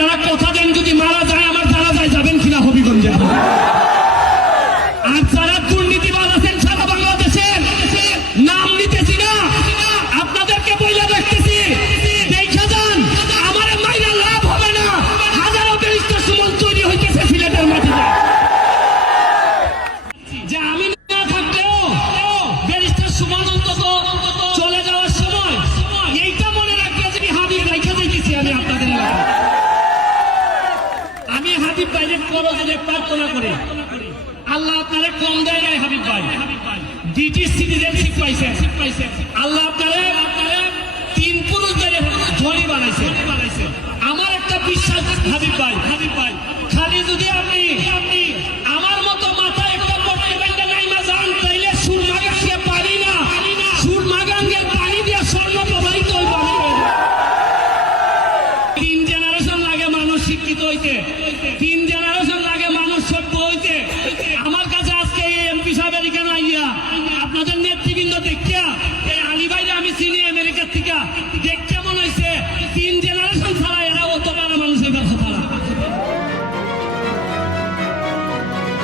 আপনারা কথা দেন, যদি মারা যায় আমার জানাজায় যাবেন কিনা হবিগঞ্জে? আর যারা দুর্নীতিবাজ আছেন সারা বাংলাদেশের, নাম নিতেছি না, আপনাদেরকে বইলা দেখতেছি, দেখা যান, আমার মাইনা লাভ হবে না। হাজারো ব্যারিস্টার সুমন তৈরি হইতেছে সিলেটের মাটিতে। যে আমি না থাকলেও ব্যারিস্টার সুমন অন্তত চলে যাওয়ার সময় এইটা মনে রাখবে যে হাবিব রাইখা যাইতেছি আমি আপনাদের এলাকায়। আমি হাবিব ভাইয়ের করজনে প্রার্থনা করি, আল্লাহ আপনারে কম দেয় নাই হাবিব ভাই, ডিটি সিটিজেনশিপ পাইছেন, আল্লাহ আপনারে 3 পুরুষ ধনী বানাইছে। আমার একটা বিশ্বাস হাবিব ভাই, খালি যদি আপনি আমার মতো মাথায় একটা পড়তে পারলে নাইমা যান, তাইলে সুরমাগাঙ্গে পারি না, সুরমাগাঙ্গের পানি দিয়ে স্বর্ণ প্রবাহিত হইব। 3 জেনারেশন লাগে মানুষ শিক্ষিত হইতে, 3